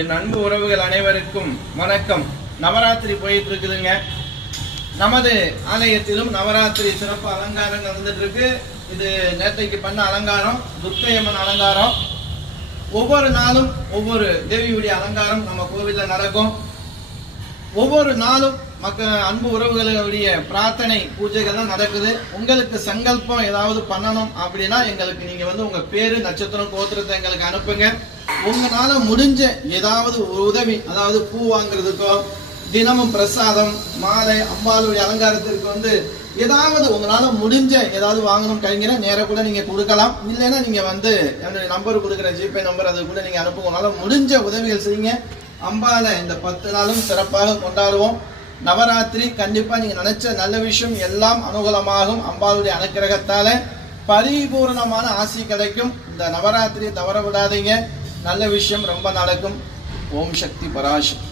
என் அன்பு உறவுகள் அனைவருக்கும் வணக்கம். நவராத்திரி போயிட்டு இருக்குதுங்க நமது ஆலயத்திலும் நவராத்திரி சிறப்பு அலங்காரம் நடந்துட்டு இருக்கு இது நேற்றைக்கு பண்ண அலங்காரம் துர்க்கையம்மன் அலங்காரம். ஒவ்வொரு நாளும் ஒவ்வொரு தேவியுடைய அலங்காரம் நம்ம கோவிலில் நடக்கும். ஒவ்வொரு நாளும் மக்க அன்பு உறவுகளுடைய பிரார்த்தனை பூஜைகள்லாம் நடக்குது. உங்களுக்கு சங்கல்பம் ஏதாவது பண்ணணும் அப்படின்னா எங்களுக்கு நீங்க வந்து உங்க பேரு நட்சத்திரம் கோத்திரத்தை எங்களுக்கு அனுப்புங்க. உங்களால முடிஞ்ச ஏதாவது ஒரு உதவி அதாவது பூ வாங்குறதுக்கோ தினமும் பிரசாதம் மாலை அம்பாளுடைய அலங்காரத்திற்கு வந்து ஏதாவது உங்களால முடிஞ்ச ஏதாவது வாங்கணும் கைங்கிற நேர கூட நீங்க கொடுக்கலாம். இல்லைன்னா நீங்க வந்து என்னுடைய நம்பர் கொடுக்குற ஜிபே நம்பர் அது கூட நீங்க அனுப்புங்க. உங்களால முடிஞ்ச உதவிகள் செய்யுங்க. அம்பால இந்த பத்து நாளும் சிறப்பாக கொண்டாடுவோம். நவராத்திரி கண்டிப்பா நீங்க நினைச்ச நல்ல விஷயம் எல்லாம் அனுகூலமாகும். அம்பாளுடைய அனுக்கிரகத்தால பரிபூரணமான ஆசி கிடைக்கும். இந்த நவராத்திரியை தவற விடாதீங்க நல்ல விஷயம் ரொம்ப நடக்கும் ஓம் சக்தி பராசக்தி.